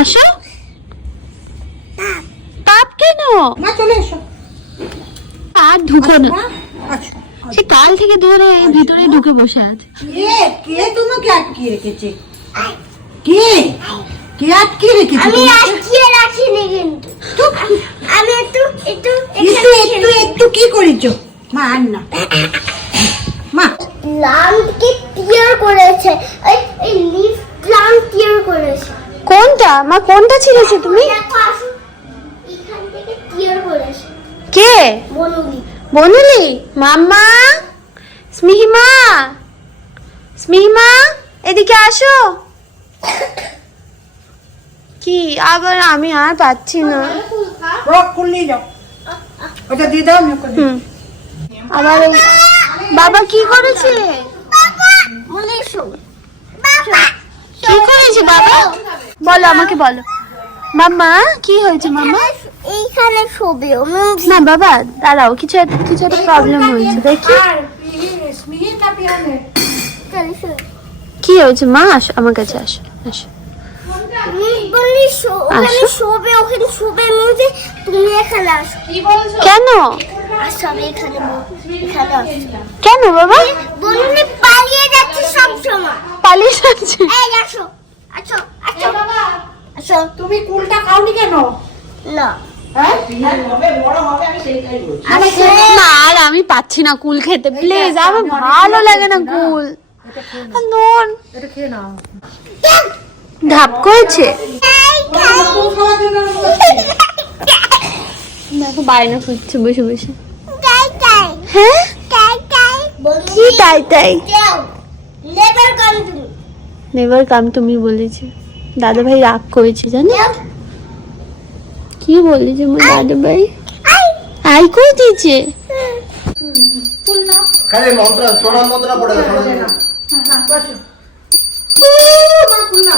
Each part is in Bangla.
আসো। পাপ কেন? মা চলে এসো। আর ঢুকো না, আচ্ছা সে কাল থেকে ধরে ভিতরে ঢুকে বসে আছে। কে তোমাকে আটকিয়ে রেখেছে? কে কে আটকিয়ে রেখেছে? আমি আটকিয়ে রাখিনি কিন্তু আমি একটু একটু একটু একটু কি করেছো? মা আর না, মা প্লান্টকে টিয়ার করেছে, এই লিফ প্লান্ট টিয়ার করেছে। কোনটা মা, কোনটা ছিঁড়েছে তুমি? দেখো আসো, এখান থেকে টিয়ার করেছে কে? বনুলি। বনুলি? মাম্মা, স্মিহিমা, স্মিহিমা এদিকে আসো। কি আবার? আমি আর পাচ্ছি না। ফুল নিয়ে যাও, ওটা দিয়ে দাও আমি ওকে দিই। আবার বাবা কি করেছে? বলেছো বাবা কি করেছে বাবা? বলো, আমাকে বলো। মাম্মা কি হয়েছে মাম্মা? এইখানে শোবে না বাবা দাঁড়াও, কিছু একটা প্রবলেম হয়েছে দেখি। কি হয়েছে মা? আসো আমার কাছে, আসো আসো। ওখানে শোবে, ওখানে শোবে মুঝে, তুমি এখানে আসো। কেন? আসো, আমি এখানে এখানে আসো। কেন বাবা? বলুন পালিয়ে যাচ্ছে সব সময়। পালিয়ে যাচ্ছে? এই আসো আসো আসো আসো। তুমি কুলটা খাওনি কেন? না না আর আমি পাচ্ছি না কুল খেতে, প্লিজ। আমার ভালো লাগে না কুল। নুন এটা খেয়ে নাও। ধাপ করেছে। কুল খাওয়ার জন্য আমি বলছি। দেখো বায়না করছে বসে বসে। তাই তাই হ্যাঁ তাই তাই কি তাই তাই? যাও never come to never come তুমি বলেছে। দাদা ভাই রাগ করেছে জানো? কি বলেছে আমার দাদা ভাই? আই করে দিয়েছে। খালি মন্ত্র ছোড়া মন্ত্র পড়ে গেছে না বসো। মা কুল না,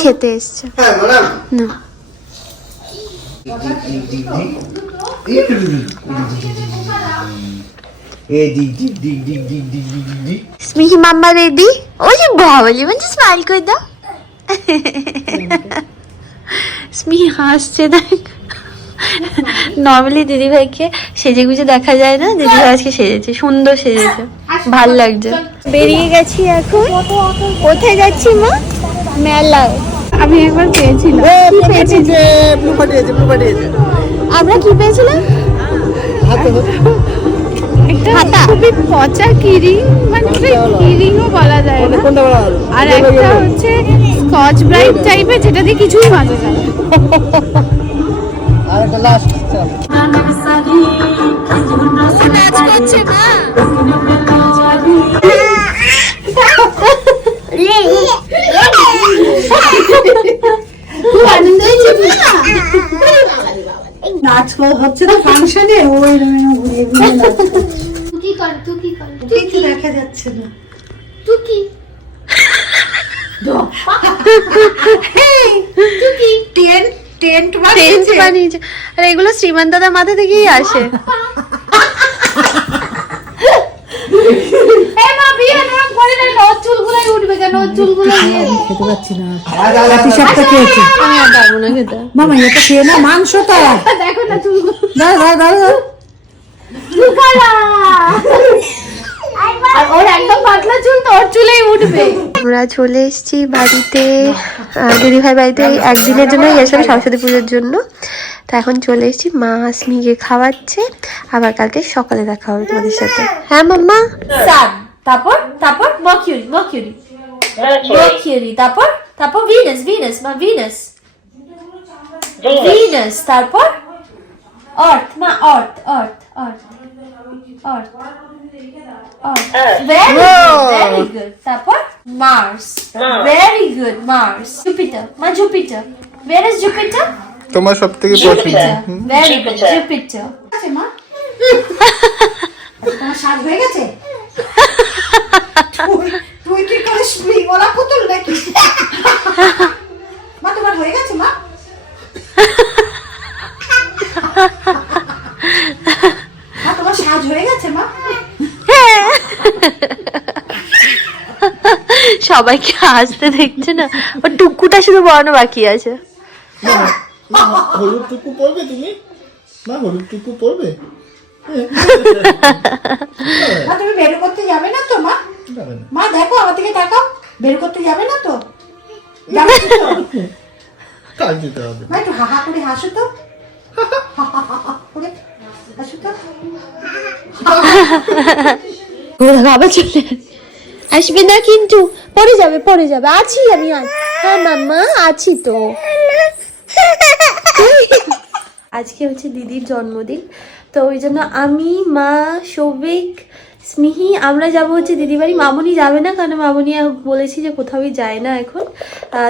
খেতে এসছে হ্যাঁ ম্যাডাম না। স্মিহি মাম্মা রেডি? ওই যে বাবলি মানে স্মাইল করে দাও। স্মিহি হাসছে দেখ। নর্মালি দিদি ভাইকে সেজে গুজে দেখা যায় না, দিদি ভাই আজকে সেজেছে, সুন্দর সেজেছে, ভাল লাগছে। বেরিয়ে গেছি এখন। কোথায় যাচ্ছি মা? মেলায়। আমি একবার পেয়েছিলাম। কি পেয়েছি? ব্লু পাঠিয়েছে ব্লু পাঠিয়েছে আমরা কি পেয়েছিলাম? একটা হাতা, খুবই পচা কিরিং, মানে কিরিংও বলা যায় না। কোনটা বলা হলো? আর একটা হচ্ছে স্কচ ব্রাইট টাইপের, যেটা দিয়ে কিছুই মাজা যায় না। আর একটা লাস্ট চল নাচ করছে মা। আনন্দ হয়েছে না? নাচ হচ্ছে না ফাংশনে, ওই ঘুরিয়ে ঘুরিয়ে নাচ করছে। তুই কি কর তুই কি কর কিছু দেখা যাচ্ছে না। তুই কি টেন্ট টেন্ট বানিয়েছে। বানিয়েছে। আর এগুলো শ্রীমান দাদার মাথা থেকেই আসে। খেতে পাচ্ছি না। খেয়েছি আমি আর পারবো না খেতে। মামা এটা খেয়ে না, মাংসটা দেখো না চুলগুলো। দাঁড়া। আর ওর একদম পাতলা চুল তো, ওর চুলেই উঠবে। আমরা চলে এসেছি বাড়িতে, দিদি ভাই বাড়িতে একদিনের জন্য গেছিলাম সরস্বতী পুজোর জন্য। তো এখন চলে এসেছি, মা আসমিকে খাওয়াচ্ছে, আবার কালকে সকালে দেখা হবে তোমাদের সাথে। হ্যাঁ মাম্মা। সান, তারপর মার্কিউরি, তারপর ভিনাস, তারপর আর্থ, very good. তারপর Mars, very good. Mars, Jupiter, where is Jupiter? তোমার সবথেকে পছন্দ Very good, Jupiter. তোমার শাক হয়ে গেছে? তুই কি করিস? বলা পুতুল নাকি? সবাইকে হাসতে দেখছে না, ওর টুকুটা শুধু বড়ানো বাকি আছে। হলুদ টুকু পড়বে তুমি? না হলুদ টুকু পড়বে? মা তুমি বের করতে যাবে না তো মা? মা দেখো আমার দিকে তাকাও, বের করতে যাবে না তো? যাবে না তো? কাজ দিতে হবে। মা একটু হাহা করে হাসো তো, করে হাসো তো। আবার চলে আসবে না কিন্তু, পরে যাবে আছি আমি। হ্যাঁ মাম্মা আছি তো। আজকে হচ্ছে দিদির জন্মদিন, তো ওই জন্য আমি, মা, সৌভিক, স্মিহি আমরা যাব হচ্ছে দিদি বাড়ি। মামুনি যাবে না, কারণ মামুনি বলেছি যে কোথাওই যায় না এখন।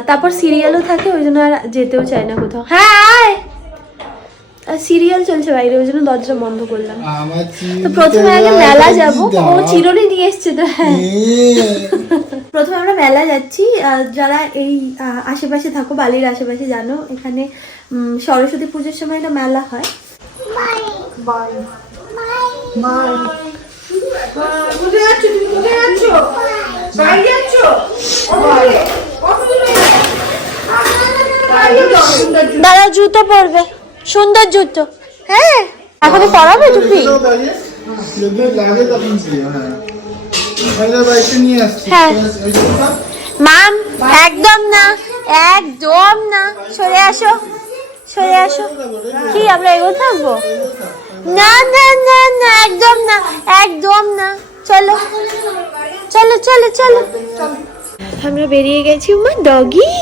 তারপর সিরিয়ালও থাকে, ওই জন্য আর যেতেও চায় না কোথাও। হ্যাঁ সিরিয়াল চলছে বাইরে, ওই জন্য দরজা বন্ধ করলাম। তো প্রথমে আগে মেলা যাব, ও চিরুনি নিয়ে এসছে তো। হ্যাঁ প্রথমে আমরা মেলা যাচ্ছি। যারা এই আশেপাশে থাকো, বালির আশেপাশে জানো, এখানে সরস্বতী পুজোর সময় একটা মেলা হয়। কোথায় যাচ্ছ তুমি? কোথায় যাচ্ছ? বাইরে যাচ্ছ? দাদা জুতো পরবে, সুন্দর জুতো। হ্যাঁ এখনই পরাবে টুপি। যদি লাগে তখন নিয়ে আসছি। হ্যাঁ মাম একদম না, একদম না, সরে আসো। কি আমরা এগো থাকবো? না না না না, একদম না, একদম না। চলো আমরা বেরিয়ে গেছি। মা ডগি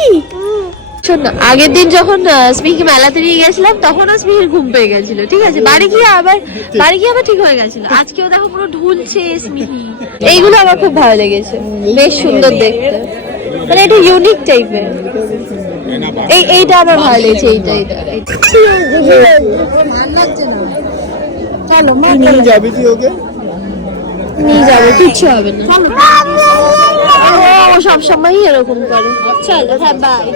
শোন না, আগের দিন যখন স্মিহিকে মেলাতে নিয়ে গেছিলাম তখনও স্মিহির ঘুম পেয়ে গেছিল, ঠিক আছে, বাড়ি গিয়ে আবার ঠিক হয়ে গেছিল। আজকেও দেখো পুরো ঢুলছে স্মিহি। এইগুলো আমার খুব ভালো লেগেছে, বেশ সুন্দর দেখতে, মানে এটা ইউনিক টাইপের। এইটা আমার ভালো লেগেছে, এইটা চলো মা নিয়ে যাবি তুই ওকে? নিয়ে যাবো, কিচ্ছু হবে না। ও সবসময় এরকম করে। চলো হ্যাঁ বাই,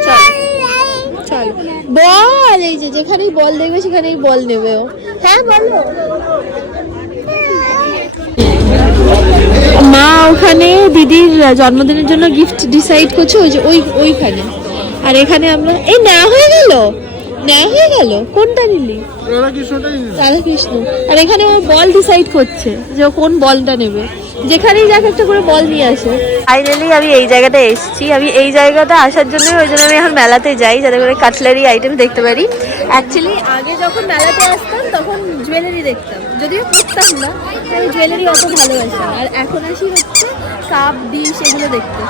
চলো বল, এই যে যেখানেই বল দেখবে সেখানেই বল নেবে ও। হ্যাঁ বলো। মা ওখানে দিদির জন্মদিনের জন্য গিফট ডিসাইড করছে, ওই যে ওইখানে। আর এখানে আমরা এই নেওয়া হয়ে গেল। কোনটা নিলি? রাধাকৃষ্ণ। আর এখানে ও বল ডিসাইড করছে যে ও কোন বলটা নেবে। যেখানেই যাক একটা করে বল নিয়ে আসে। ফাইনালি আমি এই জায়গাটা এসেছি। আমি এই জায়গাটা আসার জন্য, ওই জন্য আমি এখন মেলাতে যাই, যাতে করে কাটলারি আইটেম দেখতে পারি। অ্যাকচুয়ালি আগে যখন মেলাতে আসতাম তখন জুয়েলারি দেখতাম, যদিও পড়তাম না, আমি জুয়েলারি অত ভালোবাসি। আর এখন আসি হচ্ছে কাপ, ডিশ এগুলো দেখতে,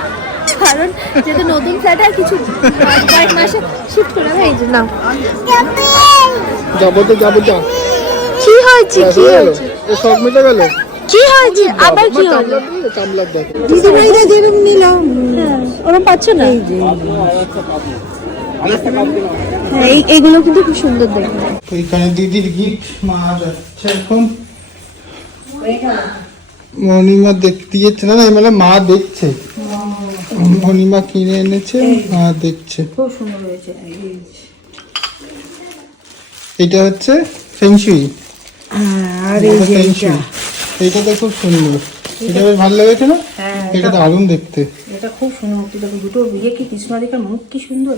কারণ যেহেতু নতুন ফ্ল্যাটে আর কিছু কয়েক মাসে শিফট করে এই যে নাও। যাবো যা। কি হয়েছে সব মিটে গেল। কি হয়েছে আবার? কি হলো? কামলার দেখো দিদি ভাইরা যেরকম নিলাম ওরকম পাচ্ছ না? হ্যাঁ এইগুলো কিন্তু খুব সুন্দর দেখতে। এখানে দিদির গিফট মা যাচ্ছে এখন। মণিমা দিয়েছে না, মানে মা দেখছে। মণিমা কিনে এনেছে, মা দেখছে। খুব সুন্দর হয়েছে। এটা হচ্ছে ফেংশুই। আর এই যে এইটা তো খুব সুন্দর, এটা বেশ ভালো লেগেছে না? এটা দারুণ দেখতে। এটা খুব সুন্দর। দুটো বিয়ে কি কৃষ্ণাদিকার মুখ কি সুন্দর,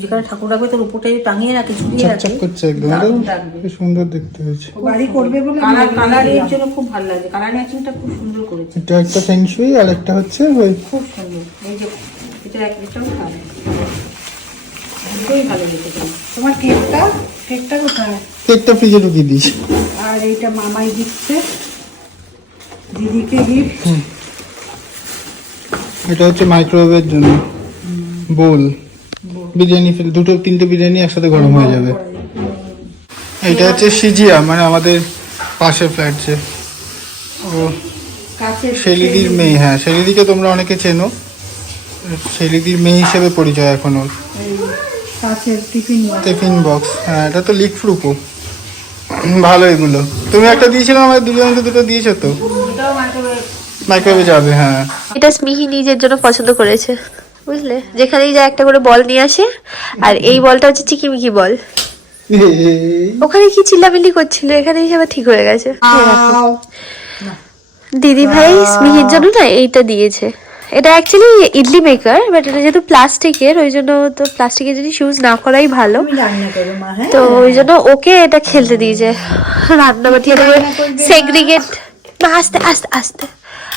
যেখানে ঠাকুর রাখবে তার উপরটাই টাঙিয়ে রাখে, ঝুলিয়ে রাখে, চকচক করছে একদম, খুব সুন্দর দেখতে হয়েছে। বাড়ি করবে বলে কালারের জন্য খুব ভালো লাগে, কালার ম্যাচিংটা খুব সুন্দর করেছে। এটা একটা ফেংশুই, আর একটা হচ্ছে ওই খুব সুন্দর। এই যে এটাও ভালো, দুটোই ভালো লেগেছে। তোমার কেকটা কোথায়? কেকটা ফ্রিজে ঢুকিয়ে দিয়েছি। আর এইটা মামাই দিচ্ছে দিদিকে গিফট। এটা হচ্ছে মাইক্রোওয়েভের জন্য বোল, বিরিয়ানি দুটো তিনটে বিরিয়ানি একসাথে গরম হয়ে যাবে। এটা হচ্ছে সিজিয়া, মানে আমাদের পাশের ফ্ল্যাট যে ও শেলিদির মেয়ে। হ্যাঁ শেলিদিকে তোমরা অনেকে চেনো, শেলিদির মেয়ে হিসেবে পরিচয় এখন ওর। টিফিন বক্স, হ্যাঁ এটা তো লিক প্রুফও, ভালো এগুলো। তুমি একটা দিয়েছিলে, আমাদের দুজনকে দুটো দিয়েছো তো, মাইক্রোওয়েভে যাবে। হ্যাঁ এটা স্মিহি নিজের জন্য পছন্দ করেছে, বুঝলে, যেখানেই যায় একটা করে বল নিয়ে আসে। আর এই বলটা হচ্ছে চিকিমিকি বল। ওখানে কি চিল্লামিল্লি করছিল, এখানে হিসেবে ঠিক হয়ে গেছে। দিদি ভাই স্মিহির জন্য না এইটা দিয়েছে, এটা অ্যাকচুয়ালি ইডলি মেকার, বাট এটা যেহেতু প্লাস্টিকের, ওই জন্য তো প্লাস্টিকের জিনিস ইউজ না করাই ভালো। তুমি রান্না করো মা, হ্যাঁ? তো ওই জন্য ওকে এটা খেলতে দিয়েছে, রান্না বাটি সেগ্রিগেট। মা আস্তে আস্তে আস্তে,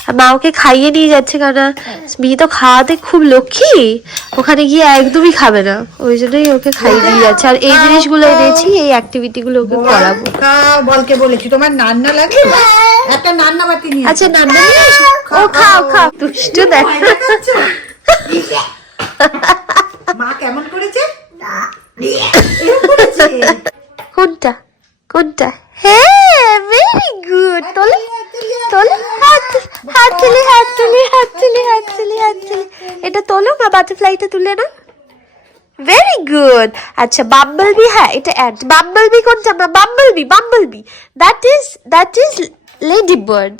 আর মা ওকে খাইয়ে নিয়ে যাচ্ছে, কারণ মেয়ে তো খাওয়াতে খুব লক্ষ্মী, ওখানে গিয়ে একদমই খাবে না, ওই জন্যই ওকে খাইয়ে নিয়ে যাচ্ছে। আর এই জিনিসগুলো এনেছি, এই অ্যাক্টিভিটি গুলো ওকে করাবো। বলকে বলেছি তোমার নান্না লাগে, একটা নান্না বাটি নিয়ে আচ্ছা নান্না নিয়ে এসো। ও খাও খাও, দুষ্টু দেখ। মা কেমন করেছে? এরকম করেছে। কোনটা কোনটা? হ্যাঁ ভেরি গুড। তোলে তোলে, হাত হাত তুলি হাত তুলি হাত তুলি হাত তুলি হাত তুলি। এটা তোলো, মা বাটারফ্লাইটা তুলে না। Very good. আচ্ছা বাম্বলবি, হ্যাঁ এটা অ্যান্ট। বাম্বলবি কোনটা? Bumblebee, Bumblebee that is lady bird,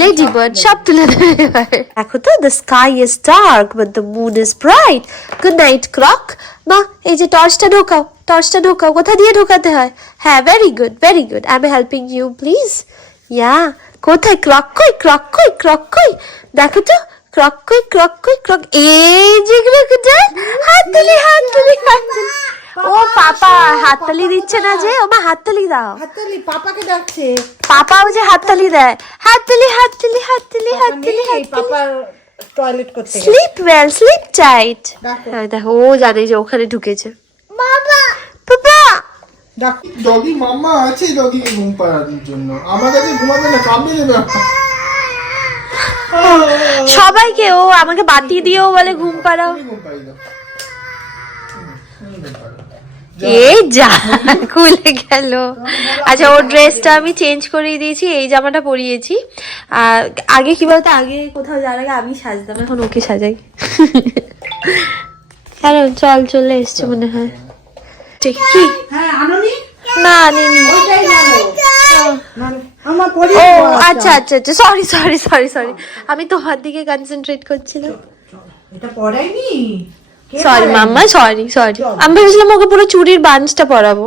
lady bird সব তুলে দেবে এবার। দেখো তো, the sky is dark but the moon is bright. Good night croak. মা এই যে টর্চটা ঢোকাও, টর্চটা ঢোকাও। কোথা দিয়ে ঢোকাতে হয়? হ্যাঁ very good very good. I am helping you please. Yeah কোথায়? ক্রক কই, ক্রক কই, ক্রক কই। দেখো তো, ক্রক কই, ক্রক কই, ক্রক। এই যে ক্রকডাইল। হাততালি হাততালি হাততালি। ও পাপা হাততালি দিচ্ছে না যে, ও মা হাততালি দাও। হাততালি, পাপাকে ডাকছে। পাপাও যে হাততালি দেয়। হাততালি হাততালি হাততালি হাততালি হাততালি। পাপা টয়লেট করতে গেছে। Sleep well, sleep tight. ডাকো। দেখো ও জানে যে ওখানে ঢুকেছে। বাবা পাপা ডাক। ডগি মাম্মা আছে ডগিকে ঘুম পাড়ানোর জন্য, আমার কাছে ঘুমাবে না, কামড়ে দেবে। সবাইকে ও আমাকে বাতি দিয়েও বলে ঘুম পাড়াও। ঘুম পাড়িয়ে দাও। এই যা খুলে গেল। আচ্ছা ওর ড্রেসটা আমি চেঞ্জ করিয়ে দিয়েছি, এই জামাটা পরিয়েছি। আর আগে কি বলতো, আগে কোথাও যাওয়ার আগে আমি সাজতাম, এখন ওকে সাজাই। কারণ চল চলে এসছে মনে হয়। ঠিক কি? হ্যাঁ আনোনি? না আনিনি। ওইটাই নাও। নাও। আমার পরি। ও আচ্ছা আচ্ছা আচ্ছা, সরি সরি সরি সরি, আমি তোমার দিকে কনসেন্ট্রেট করছিলাম। এটা পড়াইনি। কে সরি পড়ায়নি? মাম্মা, সরি সরি। আমি ভেবেছিলাম ওকে পুরো চুড়ির বাঞ্চটা পরাবো।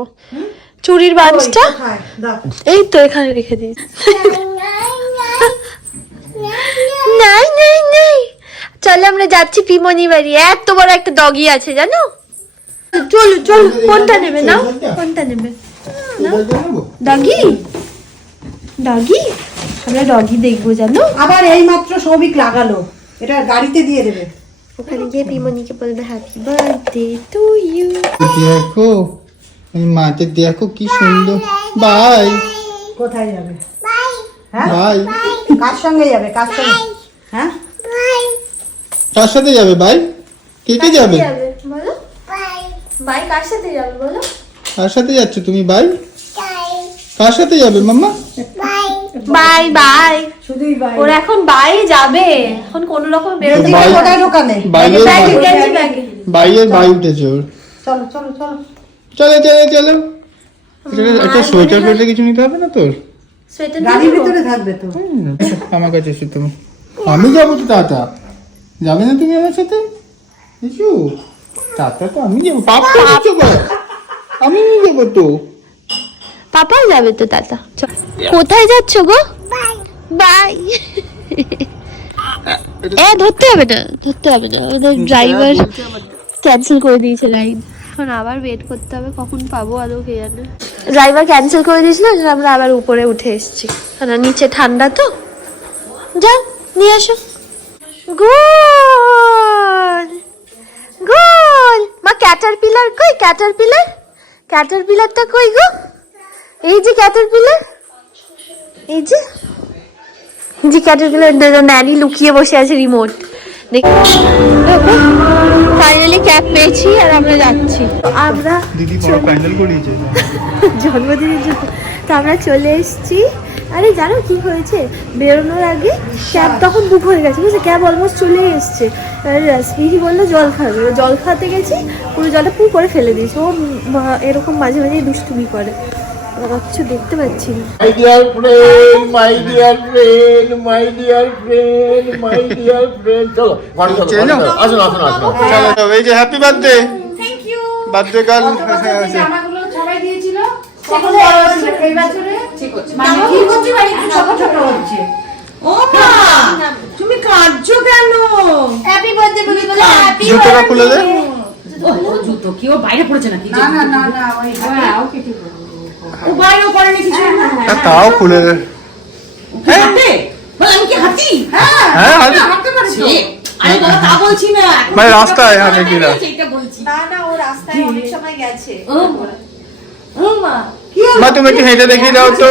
চুড়ির বাঞ্চটা কোথায়? দাও। এই তো এখানে রেখে দিই। নাই নাই নাই, চলো আমরা যাচ্ছি পিমনি বাড়ি। এত বড় একটা ডগি আছে জানো। চলো চলো, কোনটা নেবে নাও, কোনটা নেবে? ডগি ডগি, আমরা ডগি দেখবো জানো। আবার এই মাত্র সৌভিক লাগালো, এটা গাড়িতে দিয়ে দেবে। ওখানে গিয়ে পিমনিকে বলবে হ্যাপি বার্থডে টু ইউ। দেখো মাকে, দেখো কি সুন্দর। বাই কোথায় যাবে? হ্যাঁ বাই। কার সঙ্গে যাবে? কার সঙ্গে? হ্যাঁ কার সাথে যাবে? বাই কে কে যাবে? বলো বাই, কার সাথে যাবে বলো? কার সাথে যাচ্ছ তুমি? বাই কার সাথে যাবে মাম্মা? Bye bye. শুধুই বাইরে। ওরা এখন বাই যাবে, এখন কোন রকম বেরোতে বাই। কোথায় ঢোকালে? বাইরে ব্যাগে গেছি, ব্যাগে। বাইরের বাই উঠেছে ওর। চলো চলো চলো। চলো চলো চলো। একটা সোয়েটার ফোয়েটার কিছু নিতে হবে না তোর? সোয়েটার গাড়ির ভিতরে থাকবে তো। আমার কাছে এসো তুমি। আমি যাবো তো টাটা, যাবে না তুমি আমার সাথে? এসো টাটা, তো আমি যাবো। পাপা এসো গো, আমি নিয়ে যাবো তো। পাপাও যাবে তো দাদা। কোথায় যাচ্ছ গো? বাই। এ ধরতে হবে না, ধরতে হবে না, ওদের ড্রাইভার ক্যান্সেল করে দিয়েছে রাইড। এখন আবার ওয়েট করতে হবে, কখন পাবো আদৌ কে জানে। ড্রাইভার ক্যান্সেল করে দিয়েছিল, আমরা আবার উপরে উঠে এসেছি, কারণ নিচে ঠান্ডা তো। যাও নিয়ে আসো। গোল গোল। মা ক্যাটারপিলার কই? ক্যাটারপিলার, ক্যাটারপিলারটা কই গো? এই যে ক্যাটারপিলার, এই যে যে ক্যাটারপিলার, ন্যানি লুকিয়ে বসে আছে রিমোট। ফাইনালি ক্যাব পেয়েছি আর আমরা যাচ্ছি। আমরা দিদি বড় প্যান্ডেল করিয়েছে জন্মদিনের জন্য, তো আমরা চলে এসেছি। আরে জানো কি হয়েছে, বেরোনোর আগে ক্যাব তখন বুক হয়ে গেছে, বুঝলি, ক্যাব অলমোস্ট চলে এসছে। স্মিহি বললো জল খাবে, জল খাওয়াতে গেছি, পুরো জলটা পু করে ফেলে দিয়েছে। ও এরকম মাঝে মাঝে দুষ্টুমি করে, কিছু দেখতে পাচ্ছি না। My dear friend, my dear friend, my dear friend, my dear friend. চলো ঘরে চলো, ঘরে চলো। আসুন আসুন আসুন। চলো চলো। এই যে হ্যাপি বার্থডে, বার্থডে গার্ল। জামাগুলো সবাই দিয়েছিল, কখন বড় হয়েছিল এই বছরে? মানে ঠিক হচ্ছে, ছোট ছোট হচ্ছে। ও মা তুমি কাঁদছো কেন? হ্যাপি বার্থডে বলে বলে হ্যাপি জুতোটা খুলে দে। ও জুতো কি ও বাইরে পড়েছে নাকি? না না না না ওই ও কেটে ও বাইরেও পড়েনি কিছু না। তাও খুলে দে। হাতে বল আমি কি হাতি? হ্যাঁ হাতে হাতে পারছো? আরে বাবা তা বলছি না। মানে রাস্তায় হাতে কিনা সেইটা বলছি। না না ও রাস্তায় অনেক সময় গেছে। ও মা মা তুমি একটু হেঁটে দেখিয়ে দাও তো।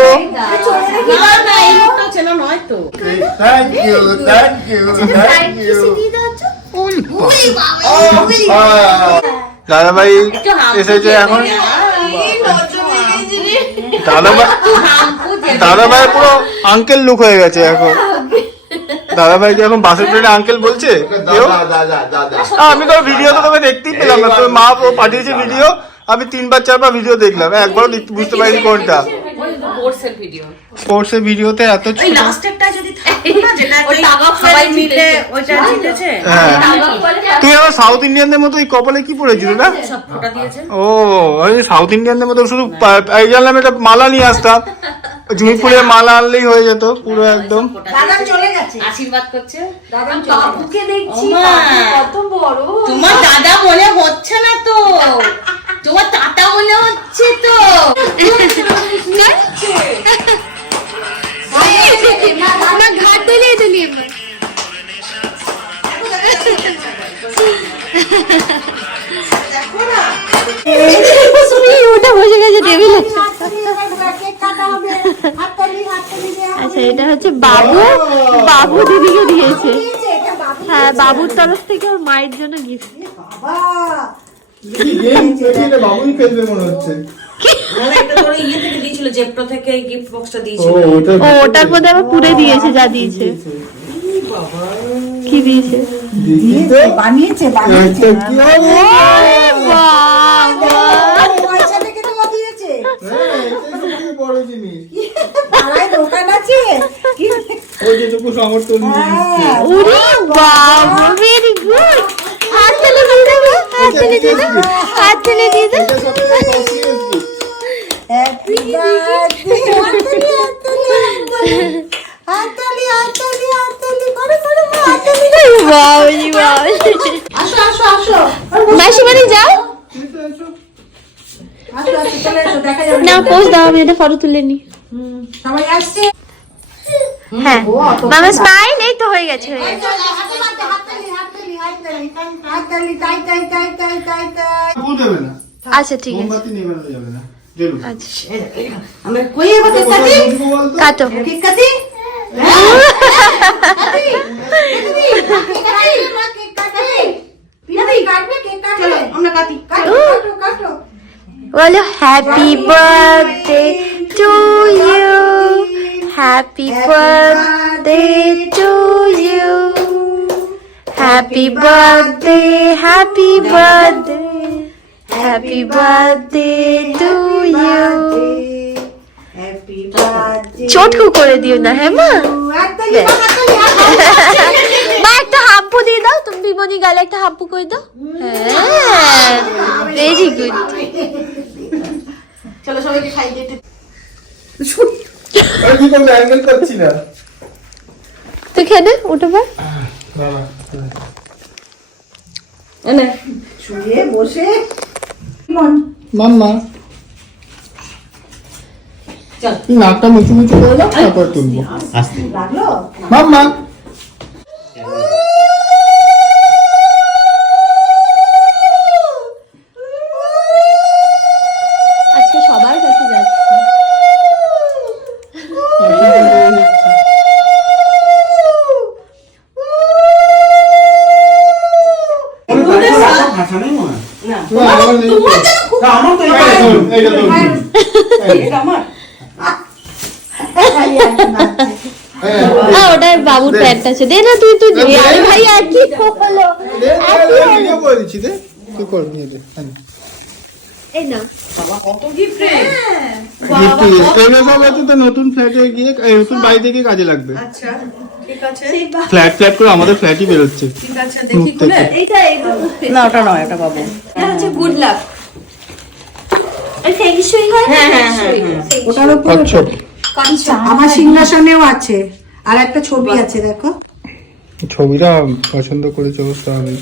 না না এই লোকটা চেনা নয় তো। Thank you thank you thank you দাদা ভাই এসেছে এখন। দাদা ভাই পুরো আঙ্কেল লুক হয়ে গেছে এখন। দাদা ভাই কি এখন বাসের ট্রেনে আঙ্কেল বলছে? কেউ? দাদা দাদা আমি তো ভিডিও তো তোকে দেখতেই পেলাম না। তোর মা ও পাঠিয়েছে ভিডিও, আমি 3-4বার ভিডিও দেখলাম, একবারও বুঝতে পারিনি কোনটা। কোর্সের ভিডিও। স্পোর্টসের ভিডিওতে এত ওই ছোট। লাস্টেরটা যদি থাকতো না যেটা ওই টাকা সবাই ফেলে মিলে জিতেছে। ওইটা জিতেছে। হ্যাঁ তুই আবার সাউথ ইন্ডিয়ানদের মতো এই কপালে কি পড়েছিল না? সব ফোঁটা দিয়েছে। ও ওই সাউথ ইন্ডিয়ানদের মতো শুধু এই জানলাম একটা মালা নিয়ে আসতাম, ঝুঁইপুরে মালা আনলেই হয়ে যেত পুরো একদম। দাদা চলে গেছে। আশীর্বাদ করছে। দাদা বাবুকে দেখছি ওমা। বাবু কত বড়। তোমার দাদা মনে হচ্ছে না তো, তোমার টাটা মনে হচ্ছে তো। ঘাট দিলে দিলি আমার ওটা বসে গেছে টেবিলে। আচ্ছা এটা হচ্ছে বাবু, বাবু দিদিকে দিয়েছে। হ্যাঁ বাবুর তরফ থেকে ওর মায়ের জন্য গিফট। বাবুই ফেলবে মনে হচ্ছে। মানে এটা তোর ইয়ে থেকে দিয়েছিল, জেপ্টো থেকে গিফট বক্সটা দিয়েছিল। ও ওটার মধ্যে আবার পুরে দিয়েছে যা দিয়েছে। কি দিয়েছে? বানিয়েছে বানিয়েছে। পয়সা থেকে তো দিয়েছে। বড় জিনিস পাড়ায় দোকান আছে। ওই যেটুকু সামর্থ্য নিয়ে এসছে। ওরে বাবা ভেরি গুড। হাত তুলে দিয়ে দেবো, হাত তুলে দিয়ে দেবো, হাত তুলে দিয়ে দেবো। এটা সবথেকে costly gift। Happy birthday. হাততালি হাততালি হাততালি করে করে হাততালি। বাবাজি বাবা। আসো আসো আসো মাসি বাড়ি যাও আসো আসো চলে এসো, দেখা যাবে। না পোজ দাও, আমি এটা ফটো তুলে নি। সবাই আসছে। হ্যাঁ মামা স্মাইল। এই তো হয়ে গেছে হয়ে গেছে। ফুল দেবে না, আচ্ছা ঠিক আছে মোমবাতি নেভানো যাবে না, জ্বলুক। আচ্ছা আমরা কই এবার কেক কাটি? বুঝবো বলতো? কাটো। কেক কাটি? চলো আমরা কাটি। কাটো কাটো কাটো। বলো happy birthday to you, happy birthday to you, happy birthday, happy birthday, happy birthday to you. Happy birthday. চটকু করে দিও না হ্যাঁ মা। হাততালি হাততালি হাততালি। মা একটা হাম্পু দিয়ে দাও, তুমি বিমনি গালে একটা হাম্পু করে দাও। হ্যাঁ ভেরি গুড। চলো সবাইকে খাই দিতে। আমি কি করবো, অ্যাঙ্গেল করছি না। তুই খেয়ে নে, উঠে পড়। বাবা, এনে শুয়ে বসে মন মাম্মা চল। তুই নাকটা মুচু মুচু করে দাও, তারপর তুলবো। লাগলো। মাম্মা আজকে সবার কাছে যাচ্ছে। এটা আমার। ওটা বাবুর প্যান্ট আছে, দে না তুই তুই দে। আরে ভাই আর কি হলো? ভিডিও করে দিচ্ছি, দে তুই কর, নিয়ে দে। এই না নতুন ফ্ল্যাটে গিয়ে নতুন বাড়িতে গিয়ে কাজে লাগবে। আচ্ছা ঠিক আছে ফ্ল্যাট ফ্ল্যাট করে আমাদের ফ্ল্যাটই বেরোচ্ছে ঠিক আছে মুখ দেখি থেকে। খুলে। এইটা না ওটা নয়, এটা পাবো। এটা হচ্ছে গুড লাক। এই ফেংশুই হয়। হ্যাঁ হ্যাঁ হ্যাঁ ওটার উপর আচ্ছা আমার সিংহাসনেও আছে আর একটা ছবি আছে দেখো। ছবিটা পছন্দ করেছে অবস্থা হবে।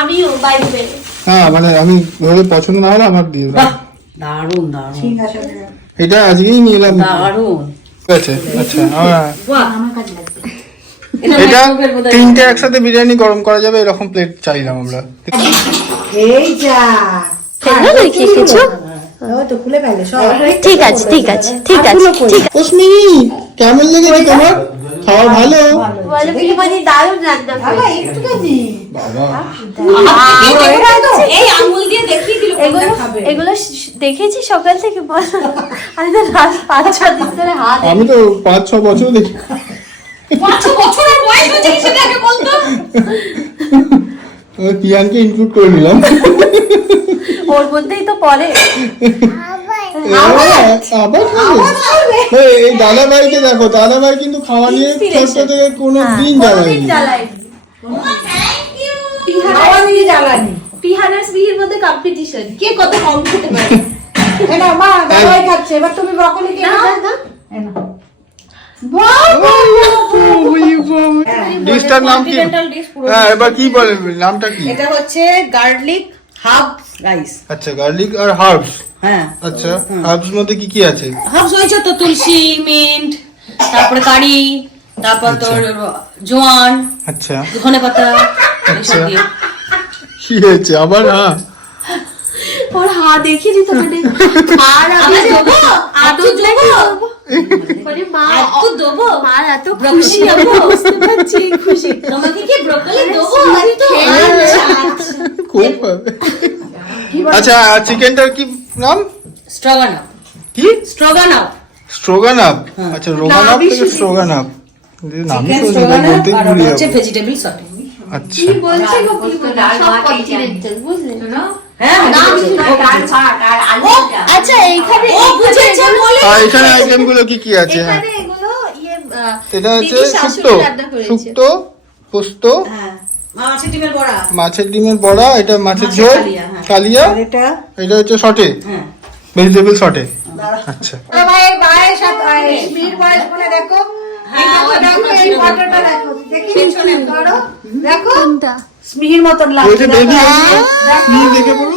আমিও বাইরে বেরো। হ্যাঁ মানে আমি ধরে পছন্দ না হলে আমার দিয়ে দাও। বাহ, দারুণ দারুণ সিংহাসনে এটা আজকেই নিয়ে এলাম। দারুণ। ঠিক আছে আচ্ছা হ্যাঁ। বাহ, আমার কাছে লাগছে। এটা microwave বোধহয়- তিনটে একসাথে বিরিয়ানি গরম করা যাবে এরকম প্লেট চাইলাম আমরা। এই যা ফেললো নাকি কিছু? ওই তো খুলে ফেলে সব। ঠিক আছে ঠিক আছে ঠিক আছে ঠিক আছে। কসমি কেমন লেগেছে তোমার? খাওয়া ভালো? বলে পিলিমানি দারুণ রান্না বাবা করেছে। একটুখানি বাবা এই আঙুল দিয়ে দেখিয়ে দিল কোনটা এগুলো খাবে। এগুলো দেখেছি সকাল থেকে বল। আমি তো লাস্ট 5-6 দিন ধরে হাত আমি তো 5-6 বছর দেখি। 5 বছরের বয়স হয়েছে কি সেটা আগে বলতো। পিয়ানকে ইনক্লুড করে নিলাম। ওর মধ্যেই তো পড়ে। আবার খাবে? এই দাদা ভাইকে দেখো, দাদা ভাই কিন্তু খাওয়া নিয়ে ছোট থেকে কোনো দিন কোনোদিন জ্বালায়নি। জ্বালায়নি। খাওয়া নিয়ে জ্বালানি। পিহানার স্মিহির মধ্যে কম্পিটিশন, কে কত কম খেতে পারে। এটা মা দাবাই খাচ্ছে, এবার তুমি ব্রকলি কে না, খাবে? না। এই নাও। ডিশটার নাম কি? Continental dish পুরো। হ্যাঁ এবার কি বলে নামটা কি? এটা হচ্ছে গার্লিক হাফ রাইস। আচ্ছা গার্লিক আর হার্বস। হ্যাঁ, আচ্ছা হার্বস মধ্যে কি কি আছে? হাফ হয়েছে তো তুলসী, মিন্ট, তারপরে কারি, তারপর তোর জোয়ান, আচ্ছা ধনেপাতা আচ্ছা। এসব দিয়ে। কি হয়েছে আবার? হ্যাঁ ওর হাত দেখিয়ে দিত মানে। আর আমি দেবো, আদর দেবো। মানে মা একটু দেবো। মার এত খুশি আমি বুঝতে পারছি খুশি। তোমাকে কি ব্রোকলি দেবো? খুব ভালো। আচ্ছা চিকেনটার কি নাম? স্ট্রগানফ। কি? স্ট্রগানফ। স্ট্রোগানাপ। আচ্ছা রোগানাপ থেকে স্ট্রোগানাপ। নামই চিকেন তো স্ট্রগানফ বলতে আর ভুলে হচ্ছে যাবো। Vegetable saute. আচ্ছা কি বলছে গো কি বলছে সব কন্টিনেন্টাল বুঝলে। হ্যাঁ, ও আচ্ছা এইখানে ও বুঝেছে বলে। আর এখানে আইটেম গুলো কি কি আছে? হ্যাঁ এখানে এগুলো এটা হচ্ছে দিদি শাশুড়ি শুক্তো, রান্না করেছে। শুক্তো, পোস্ত, হ্যাঁ, মাছের ডিমের বড়া। মাছের ডিমের বড়া, এটা মাছের মাছের ঝোল, কালিয়া, হ্যাঁ। কালিয়া, আর এটা এটা হচ্ছে শটে, হ্যাঁ, ভেজিটেবল শটে। আচ্ছা ভাইয়ের বয়স স্মির বয়স বলে দেখো। এই দেখো, এই ফটোটা দেখো, দেখি পেছনে ধরো, দেখো কোনটা? স্মির মতন ওই লাগছে যে বেবি দেখো। দেখে বললো